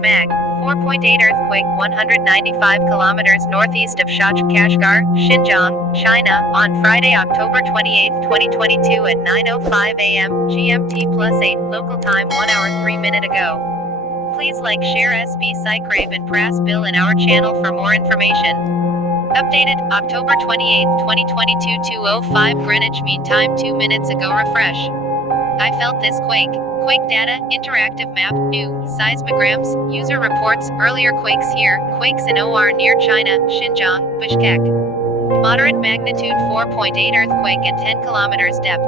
Mag. 4.8 earthquake 195 kilometers northeast of Shache, Kashgar, Xinjiang, China, on Friday, October 28, 2022 at 9:05 a.m. GMT +8 local time 1 hour 3 minutes ago. Please like, share SB Psycrave and press bill in our channel for more information. Updated October 28, 2022 2:05 Greenwich Mean Time 2 minutes ago. Refresh. I felt this quake. Quake data, interactive map, new, seismograms, user reports, earlier quakes here, quakes in OR near China, Xinjiang, Bishkek. Moderate magnitude 4.8 earthquake at 10 kilometers depth.